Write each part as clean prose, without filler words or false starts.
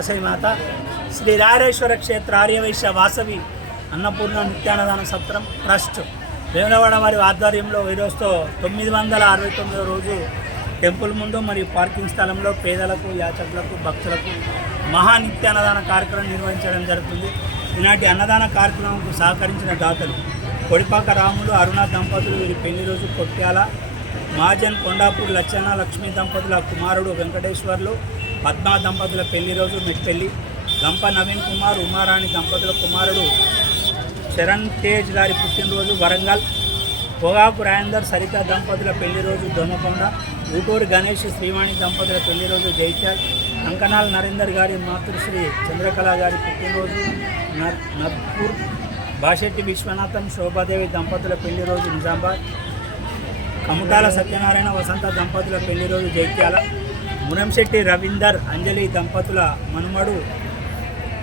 మాత శ్రీ రాయరేశ్వర క్షేత్ర ఆర్యవైశ్య వాసవి అన్నపూర్ణ నిత్యాన్నదాన సత్రం ట్రస్ట్ వేములవాడ వారి ఆధ్వర్యంలో ఈరోజుతో 969వ రోజు టెంపుల్ ముందు మరియు పార్కింగ్ స్థలంలో పేదలకు యాచకులకు భక్తులకు మహా నిత్యాన్నదాన కార్యక్రమం నిర్వహించడం జరుగుతుంది. ఈనాటి అన్నదాన కార్యక్రమంకు సహకరించిన దాతలు కొడిపాక రాములు అరుణ దంపతులు వీరి పెళ్లి రోజు కొట్యాల మహాజన్ కొండాపూర్ లచ్చన్న లక్ష్మీ దంపతుల కుమారుడు వెంకటేశ్వర్లు పద్మా దంపతుల పెళ్లి రోజు మెట్పెల్లి గంప నవీన్ కుమార్ ఉమారాణి దంపతుల కుమారుడు చరణ్ తేజ్ గారి పుట్టినరోజు వరంగల్ పొగాకు రాయందర్ సరిత దంపతుల పెళ్లి రోజు దొనకొండ ఊటూరు గణేష్ శ్రీవాణి దంపతుల పెళ్లి రోజు జైత్యాల్ కంకనాల్ నరేందర్ గారి మాతృశ్రీ చంద్రకళ గారి పుట్టినరోజు నర్పూర్ బాషెట్టి విశ్వనాథం శోభాదేవి దంపతుల పెళ్లి రోజు నిజామాబాద్ కముటాల సత్యనారాయణ వసంత దంపతుల పెళ్లి రోజు జైత్యాల మురంశెట్టి రవీందర్ అంజలి దంపతుల మనుమడు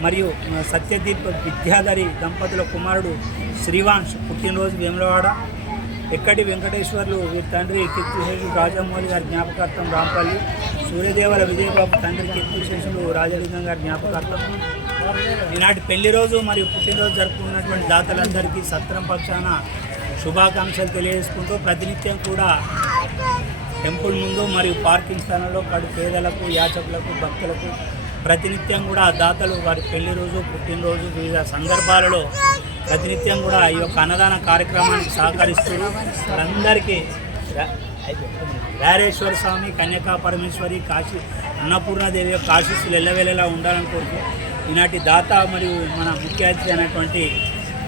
మరియు సత్యదీప్ విద్యాధరి దంపతుల కుమారుడు శ్రీవాంశ్ పుట్టినరోజు వేములవాడ ఎక్కడి వెంకటేశ్వర్లు వీరి తండ్రి కీర్తిశేషులు రాజమౌళి గారి జ్ఞాపకార్థం రాంపల్లి సూర్యదేవర విజయబాబు తండ్రి కీర్తిశేషులు రాజలింగం గారి జ్ఞాపకార్థం ఈనాటి పెళ్లి రోజు మరియు పుట్టినరోజు జరుపుకున్నటువంటి దాతలందరికీ సత్రం పక్షాన శుభాకాంక్షలు తెలియజేసుకుంటూ ప్రతినిత్యం కూడా టెంపుల్ ముందు మరియు పార్కింగ్ స్థలంలో కడు పేదలకు యాచకులకు భక్తులకు ప్రతినిత్యం కూడా దాతలు వారి పెళ్లి రోజు పుట్టినరోజు వివిధ సందర్భాలలో ప్రతినిత్యం కూడా ఈ యొక్క అన్నదాన కార్యక్రమానికి సహకరిస్తూ అందరికీ రాయరేశ్వర స్వామి కన్యకా పరమేశ్వరి కాశీ అన్నపూర్ణాదేవి యొక్క ఆశీస్సులు ఎల్లవేళలా ఉండాలని కోరుతూ ఈనాటి దాత మరియు మన ముఖ్య అతిథి అయినటువంటి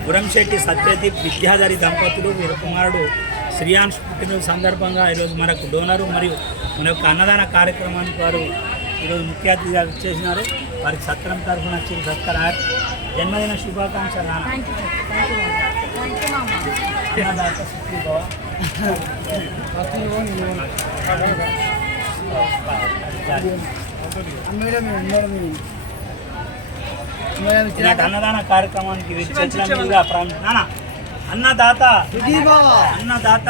గురంశెట్టి సత్యదీప్ విద్యాధరి దంపతులు వీరి కుమారుడు శ్రీయాన్స్ పుట్టినరోజు సందర్భంగా ఈరోజు మనకు డోనరు మరియు మన యొక్క అన్నదాన కార్యక్రమానికి వారు ఈరోజు ముఖ్య అతిథిగా ఇచ్చేసినారు. వారికి సత్రం తరఫున సత్కర జన్మదిన శుభాకాంక్షలు అన్నదాత సుఖీభవ. ఈనాటి అన్నదాన కార్యక్రమానికి అన్నదాత అన్నదాత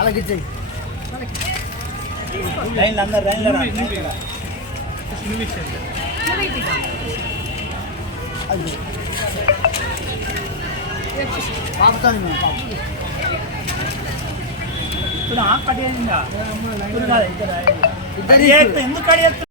అలాగే లైన్ అందరు ఎందుకు